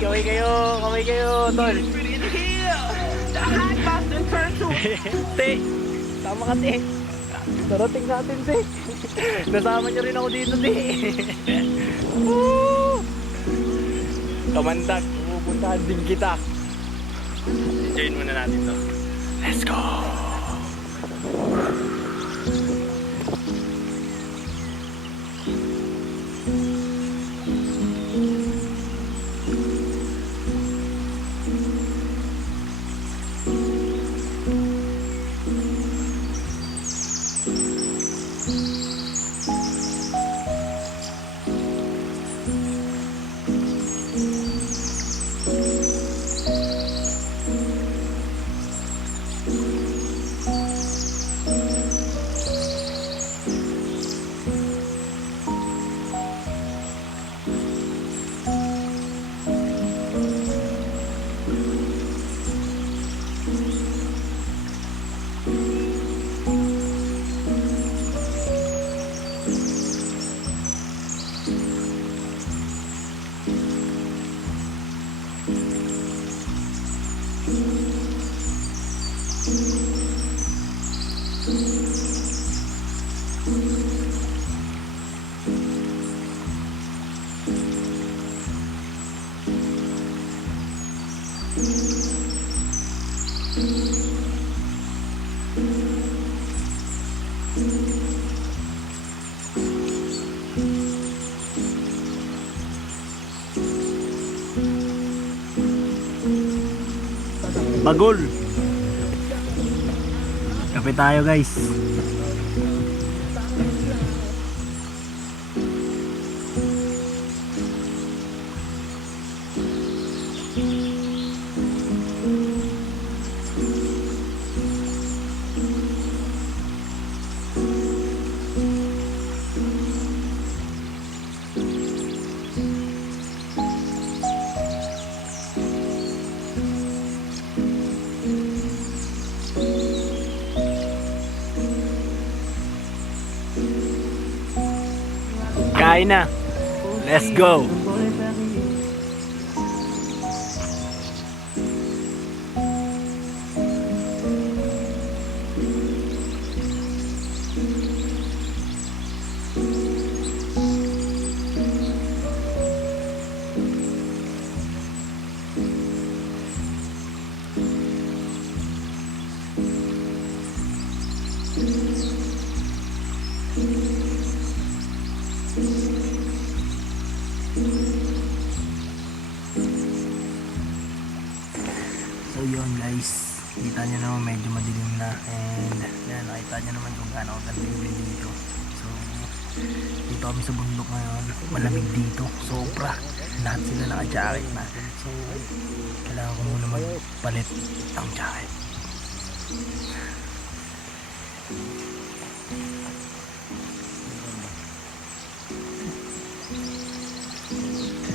Kaway kayo, tol. Te, tama ka, te. Darating natin, te. Nasama niyo rin ako dito, te. Kamandag, pupuntahan din kita. Enjoyin muna natin to. Let's go! Bagol. Kape tayo, guys. Kain na. Let's go. So yun guys, kita nyo naman medyo madilim na, and yan, nakita nyo naman kung gaano kaganda yung view dito. So dito kami sa bundok ngayon, malamig dito, sobra, lahat sila naka-jacket na. So kailangan ko muna magpalit ng jacket.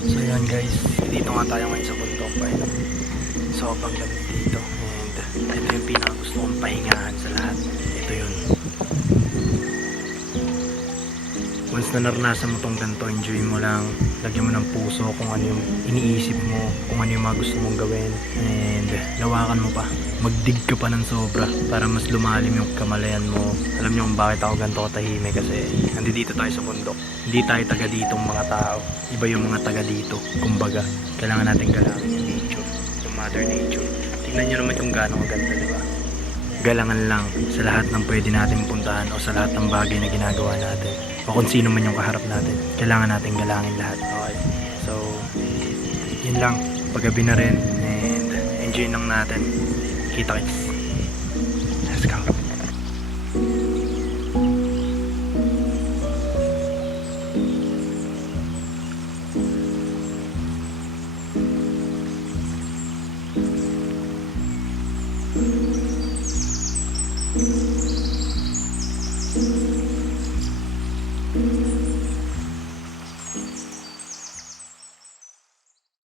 So yun guys, dito nga tayo ngayon sa bundok pa. Sobrang lamig dito, and ito yung pinakagusto kong pahingahan sa lahat. Ito yun. once na naranasan mo tong ganito, enjoy mo lang, lagyan mo ng puso kung ano yung iniisip mo, kung ano yung mga gusto mong gawin, and lawakan mo pa, magdig ka pa ng sobra para mas lumalim yung kamalayan mo. Alam niyo kung bakit ako ganito katahimik, kasi nandito tayo sa bundok, hindi tayo taga ditong mga tao, iba yung mga taga dito. Kumbaga kailangan natin galangin yung nature, yung mother nature. Tingnan nyo naman kung gaano maganda, diba? Galangan lang sa lahat ng pwede natin puntahan o sa lahat ng bagay na ginagawa natin o kung sino man yung kaharap natin. Kailangan natin galangin lahat. Okay? So, yun lang. Paggabi na rin and enjoy lang natin. Kita-kits. Let's go. Thank you.